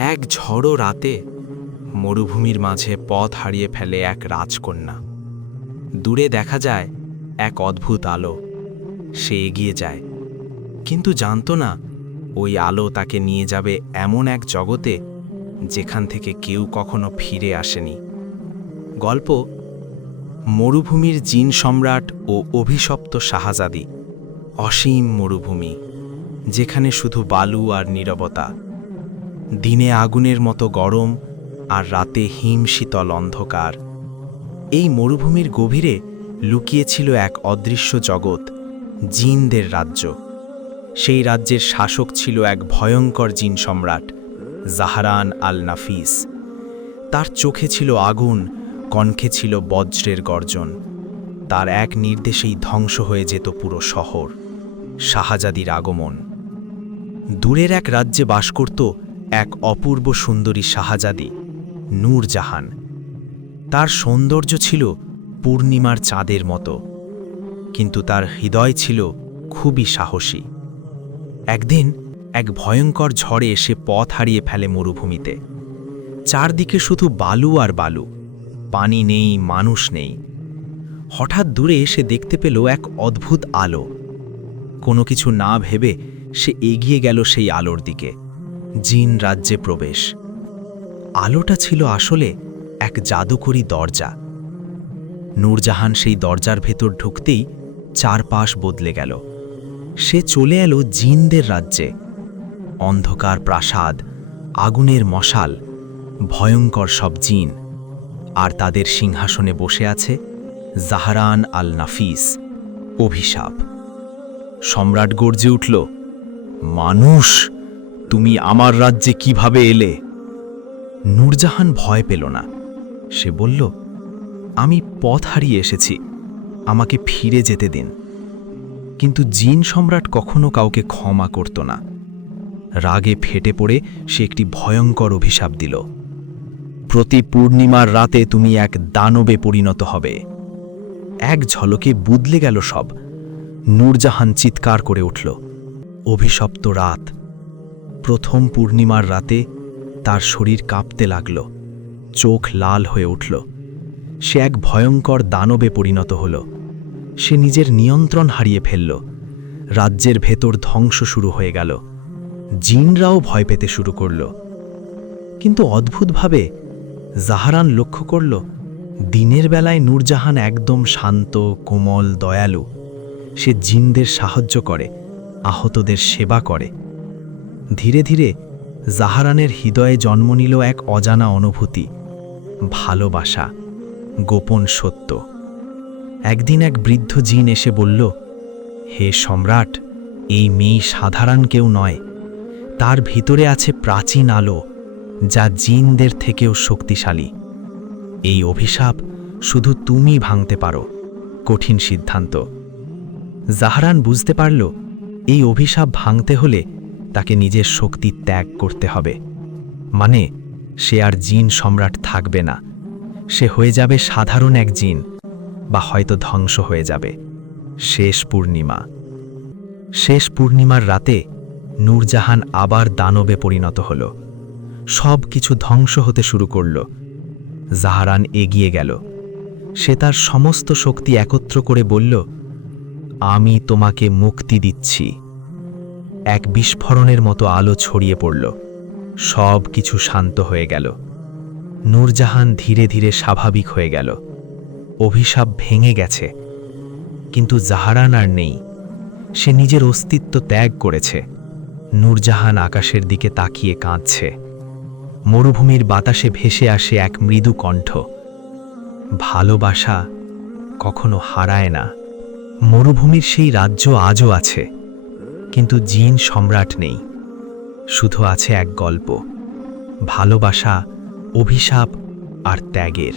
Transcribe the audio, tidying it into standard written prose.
এক ঝড়ো রাতে মরুভূমির মাঝে পথ হারিয়ে ফেলে এক রাজকন্যা। দূরে দেখা যায় এক অদ্ভুত আলো। সে এগিয়ে যায়, কিন্তু জানত না ওই আলো তাকে নিয়ে যাবে এমন এক জগতে যেখান থেকে কেউ কখনো ফিরে আসেনি। গল্প মরুভূমির জিন সম্রাট ও অভিশপ্ত শাহজাদি। অসীম মরুভূমি, যেখানে শুধু বালু আর নীরবতা। দিনে আগুনের মতো গরম আর রাতে হিমশীতল অন্ধকার। এই মরুভূমির গভীরে লুকিয়েছিল এক অদৃশ্য জগৎ, জিনদের রাজ্য। সেই রাজ্যের শাসক ছিল এক ভয়ঙ্কর জিন সম্রাট, জাহরান আল নাফিস। তার চোখে ছিল আগুন, কণ্ঠে ছিল বজ্রের গর্জন। তার এক নির্দেশেই ধ্বংস হয়ে যেত পুরো শহর। শাহজাদির আগমন। দূরের এক রাজ্যে বাস করত এক অপূর্ব সুন্দরী শাহজাদি, নূরজাহান। তার সৌন্দর্য ছিল পূর্ণিমার চাঁদের মতো, কিন্তু তার হৃদয় ছিল খুবই সাহসী। একদিন এক ভয়ঙ্কর ঝড়ে এসে পথ হারিয়ে ফেলে মরুভূমিতে। চারদিকে শুধু বালু আর বালু, পানি নেই, মানুষ নেই। হঠাৎ দূরে এসে দেখতে পেল এক অদ্ভুত আলো। কোনো কিছু না ভেবে সে এগিয়ে গেল সেই আলোর দিকে। জিন রাজ্যে প্রবেশ। আলোটা ছিল আসলে এক জাদুকরী দরজা। নূরজাহান সেই দরজার ভেতর ঢুকতেই চারপাশ বদলে গেল। সে চলে এলো জিনদের রাজ্যে। অন্ধকার প্রাসাদ, আগুনের মশাল, ভয়ঙ্কর সব জিন। আর তাদের সিংহাসনে বসে আছে জাহরান আল নাফিস, অভিশাপ। সম্রাট গর্জে উঠল, মানুষ, তুমি আমার রাজ্যে কিভাবে এলে? নূরজাহান ভয় পেল না। সে বলল, আমি পথ হারিয়ে এসেছি, আমাকে ফিরে যেতে দিন। কিন্তু জিন সম্রাট কখনো কাউকে ক্ষমা করত না। রাগে ফেটে পড়ে সে একটি ভয়ঙ্কর অভিশাপ দিল, প্রতি পূর্ণিমার রাতে তুমি এক দানবে পরিণত হবে। এক ঝলকে বদলে গেল সব। নূরজাহান চিৎকার করে উঠল, অভিশপ্ত রাত। প্রথম পূর্ণিমার রাতে তার শরীর কাঁপতে লাগল, চোখ লাল হয়ে উঠল। সে এক ভয়ঙ্কর দানবে পরিণত হল। সে নিজের নিয়ন্ত্রণ হারিয়ে ফেলল। রাজ্যের ভেতর ধ্বংস শুরু হয়ে গেল। জিনরাও ভয় পেতে শুরু করল। কিন্তু অদ্ভুতভাবে জাহরান লক্ষ্য করল, দিনের বেলায় নূরজাহান একদম শান্ত, কোমল, দয়ালু। সে জিনদের সাহায্য করে, আহতদের সেবা করে। ধীরে ধীরে জাহরানের হৃদয়ে জন্ম নিল এক অজানা অনুভূতি, ভালোবাসা, গোপন সত্য। একদিন এক বৃদ্ধ জিন এসে বলল, হে সম্রাট, এই মেয়ে সাধারণ কেউ নয়। তার ভিতরে আছে প্রাচীন আলো, যা জিনদের থেকেও শক্তিশালী। এই অভিশাপ শুধু তুমি ভাঙতে পারো। কঠিন সিদ্ধান্ত। জাহরান বুঝতে পারল, এই অভিশাপ ভাঙতে হলে তাকে নিজের শক্তি ত্যাগ করতে হবে। মানে, সে আর জিন সম্রাট থাকবে না। সে হয়ে যাবে সাধারণ এক জিন, বা হয়তো ধ্বংস হয়ে যাবে। শেষ পূর্ণিমা। শেষ পূর্ণিমার রাতে নূরজাহান আবার দানবে পরিণত হল। সব কিছু ধ্বংস হতে শুরু করল। জাহরান এগিয়ে গেল। সে তার সমস্ত শক্তি একত্র করে বলল, আমি তোমাকে মুক্তি দিচ্ছি। এক বিস্ফোরণের মতো আলো ছড়িয়ে পড়ল। সব কিছু শান্ত হয়ে গেল। নূরজাহান ধীরে ধীরে স্বাভাবিক হয়ে গেল। অভিশাপ ভেঙে গেছে, কিন্তু জাহরান আর নেই। সে নিজের অস্তিত্ব ত্যাগ করেছে। নূরজাহান আকাশের দিকে তাকিয়ে কাঁদছে। মরুভূমির বাতাসে ভেসে আসে এক মৃদু কণ্ঠ, ভালোবাসা কখনো হারায় না। মরুভূমির সেই রাজ্য আজও আছে, কিন্তু জিন সম্রাট নেই। শুধু আছে এক গল্প, ভালোবাসা, অভিশাপ আর ত্যাগের।